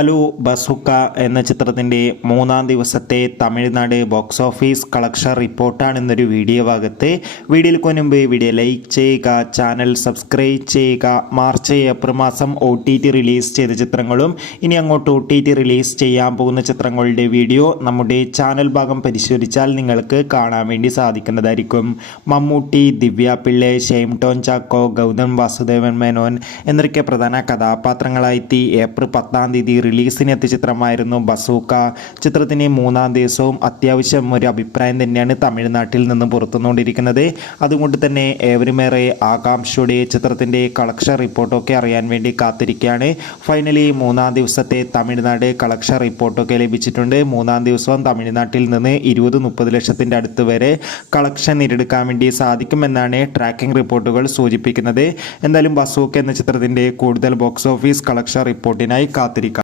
Hello ബസുക്ക എന്ന ചിത്രത്തിൻ്റെ മൂന്നാം ദിവസത്തെ തമിഴ്നാട് ബോക്സ് ഓഫീസ് കളക്ഷൻ റിപ്പോർട്ടാണ് ഇന്നൊരു വീഡിയോ ഭാഗത്ത്. വീഡിയോയിൽ മുൻപ് വീഡിയോ ലൈക്ക് ചെയ്യുക, ചാനൽ സബ്സ്ക്രൈബ് ചെയ്യുക. മാർച്ച് ഏപ്രിൽ മാസം OTT റിലീസ് ചെയ്ത ചിത്രങ്ങളും ഇനി അങ്ങോട്ട് OTT റിലീസ് ചെയ്യാൻ പോകുന്ന ചിത്രങ്ങളുടെ വീഡിയോ നമ്മുടെ ചാനൽ ഭാഗം പരിശോധിച്ചാൽ നിങ്ങൾക്ക് കാണാൻ വേണ്ടി സാധിക്കുന്നതായിരിക്കും. മമ്മൂട്ടി, ദിവ്യ പിള്ളെ, ഷെയ്ൻ ടോം ചാക്കോ, ഗൗതം വാസുദേവൻ മേനോൻ എന്നൊക്കെ പ്രധാന കഥാപാത്രങ്ങളായി ഏപ്രിൽ 10-ാം തീയതി റിലീസിനെത്തിയ ചിത്രമായിരുന്നു ബസൂക്ക. ചിത്രത്തിന് മൂന്നാം ദിവസവും അത്യാവശ്യം ഒരു അഭിപ്രായം തന്നെയാണ് തമിഴ്നാട്ടിൽ നിന്ന് പുറത്തുകൊണ്ടിരിക്കുന്നത്. അതുകൊണ്ട് തന്നെ ഏവരുമേറെ ആകാംക്ഷയോടെ ചിത്രത്തിൻ്റെ കളക്ഷൻ റിപ്പോർട്ടൊക്കെ അറിയാൻ വേണ്ടി കാത്തിരിക്കുകയാണ്. ഫൈനലി മൂന്നാം ദിവസത്തെ തമിഴ്നാട് കളക്ഷൻ റിപ്പോർട്ടൊക്കെ ലഭിച്ചിട്ടുണ്ട്. മൂന്നാം ദിവസവും തമിഴ്നാട്ടിൽ നിന്ന് 20-30 ലക്ഷത്തിൻ്റെ അടുത്ത് വരെ കളക്ഷൻ നേടിയെടുക്കാൻ വേണ്ടി സാധിക്കുമെന്നാണ് ട്രാക്കിംഗ് റിപ്പോർട്ടുകൾ സൂചിപ്പിക്കുന്നത്. എന്തായാലും ബസൂക്ക എന്ന ചിത്രത്തിൻ്റെ കൂടുതൽ ബോക്സ് ഓഫീസ് കളക്ഷൻ റിപ്പോർട്ടിനായി കാത്തിരിക്കാം.